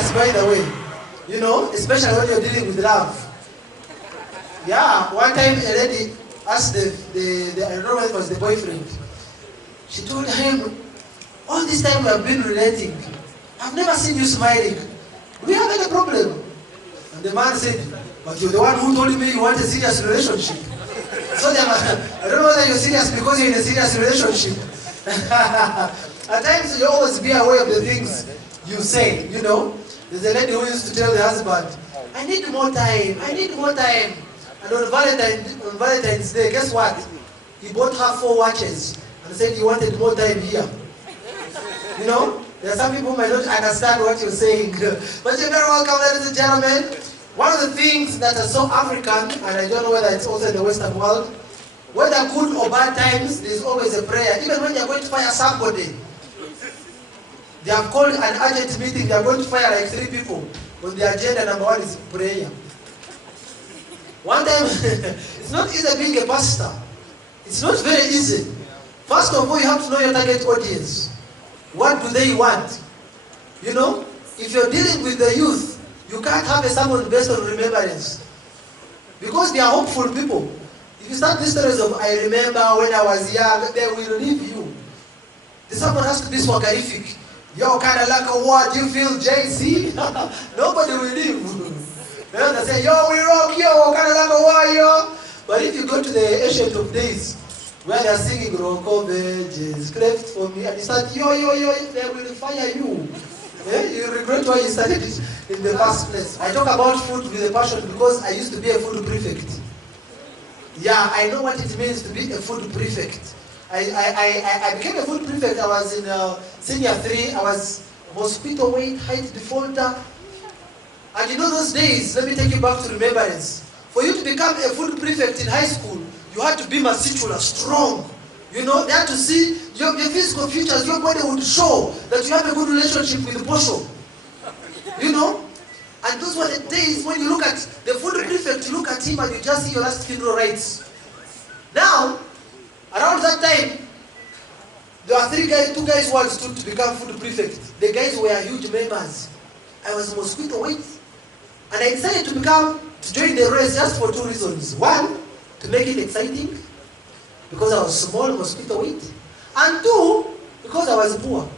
serious, by the way. You know, especially when you're dealing with love. Yeah, one time a lady asked the I don't know if it was the boyfriend. She told him, all this time we have been relating, I've never seen you smiling. Do we have any problem? And the man said, but you're the one who told me you want a serious relationship. So I don't know whether you're serious because you're in a serious relationship. At times you always be aware of the things you say, you know. There's a lady who used to tell the husband, I need more time, I need more time. And on Valentine's Day, guess what? He bought her 4 watches and said he wanted more time here. You know, there are some people who might not understand what you're saying. But you're very welcome, ladies and gentlemen. One of the things that are so African, and I don't know whether it's also in the Western world, whether good or bad times, there's always a prayer. Even when you're going to fire somebody, they have called an urgent meeting, they are going to fire like 3 people. On the agenda, number 1 is prayer. One time, it's not easy being a pastor. It's not very easy. First of all, you have to know your target audience. What do they want? You know, if you're dealing with the youth, you can't have a sermon based on remembrance. Because they are hopeful people. If you start these stories of, I remember when I was young, they will leave you. The sermon has to be swagarific. Yo, kind of like a what? You feel JC? Nobody will leave. They say, yo, we rock, yo, kind of like a what, yo? But if you go to the Ancient of Days, where they're singing Rocco Veges, cleft for me, and you start, yo, they will fire you. You regret why you started it in the first place. I talk about food with a passion because I used to be a food prefect. Yeah, I know what it means to be a food prefect. I became a food prefect. I was in senior 3. I was mosquito weight, height defaulter. And you know those days, let me take you back to remembrance. For you to become a food prefect in high school, you had to be muscular, strong. You know, they had to see your physical features, your body would show that you have a good relationship with the Posho. You know? And those were the days when you look at the food prefect, you look at him and you just see your last funeral rites. Now, around that time, there were 2 guys who understood to become food prefect. The guys were huge members. I was mosquito weight. And I decided to join the race just for 2 reasons. 1, to make it exciting, because I was small, mosquito weight. And 2, because I was poor.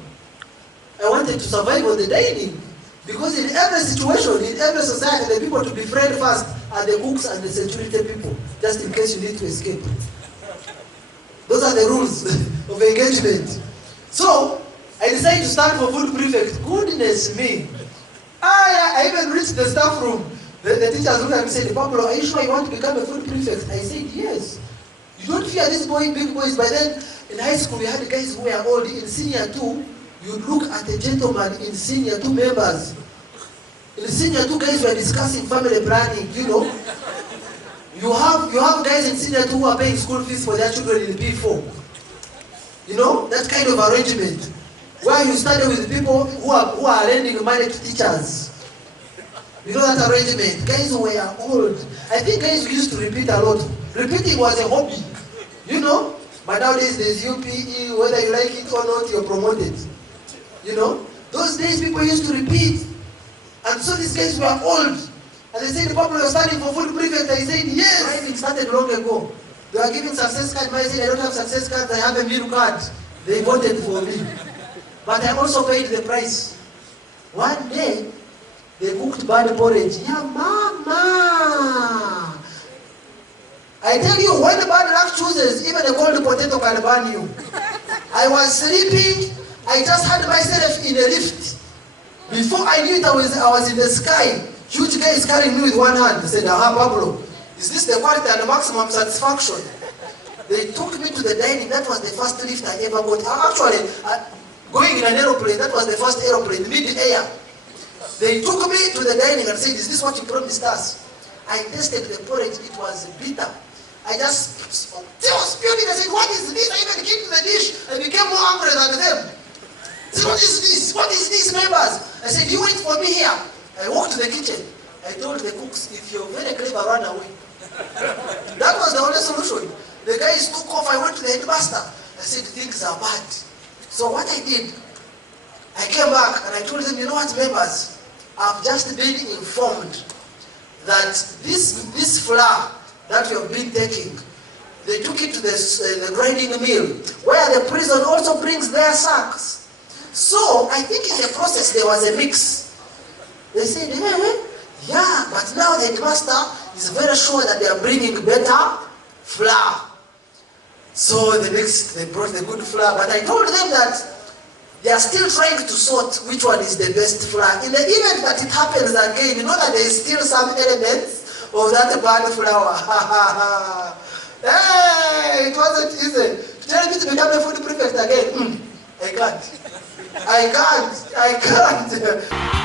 I wanted to survive on the dining. Because in every situation, in every society, the people to befriend first are the cooks and the security people, just in case you need to escape. Those are the rules of engagement. So, I decided to start for food prefect. Goodness me. I even reached the staff room. The teachers looked at me and said, Pablo, are you sure you want to become a food prefect? I said, yes. You don't fear these big boys. By then, in high school, we had guys who were old. In senior 2, you look at a gentleman in senior 2 members. In senior 2, guys were discussing family planning, you know. You have guys in senior 2 who are paying school fees for their children in P4. You know, that kind of arrangement. Where you study with people who are lending money to teachers. You know that arrangement. Guys who were old. I think guys used to repeat a lot. Repeating was a hobby. You know? But nowadays there's UPE, whether you like it or not, you're promoted. You know? Those days people used to repeat. And so these guys were old. And they said, Pablo, you're studying for food prefect. I said, yes. Driving started long ago. They were giving success card. I said, I don't have success cards, I have a meal card. They voted for me. But I also paid the price. One day, they cooked bad porridge. Yeah, mama. I tell you, when the bad luck chooses, even a cold potato can burn you. I was sleeping. I just had myself in a lift. Before I knew it, I was in the sky. Huge guy is carrying me with one hand. He said, aha, Pablo, is this the quality and the maximum satisfaction? They took me to the dining. That was the first lift I ever got. Actually, going in an aeroplane, that was the first aeroplane, mid-air. They took me to the dining and said, is this what you promised us? I tasted the porridge. It was bitter. I just spewed it. I said, what is this? I even kicked the dish. I became more angry than them. I said, what is this? What is this, members? I said, you wait for me here. I walked to the kitchen. I told the cooks, if you're very clever, run away. That was the only solution. The guys took off. I went to the headmaster. I said, things are bad. So what I did, I came back and I told them, you know what, members? I've just been informed that this flour that you have been taking, they took it to the grinding mill, where the prison also brings their sacks. So I think in the process there was a mix. They said, yeah, but now the headmaster is very sure that they are bringing better flour. So they brought the good flour, but I told them that they are still trying to sort which one is the best flour. In the event that it happens again, you know that there is still some elements of that bad flour. Hey, it wasn't easy. Tell me to become a food prefect again. I can't.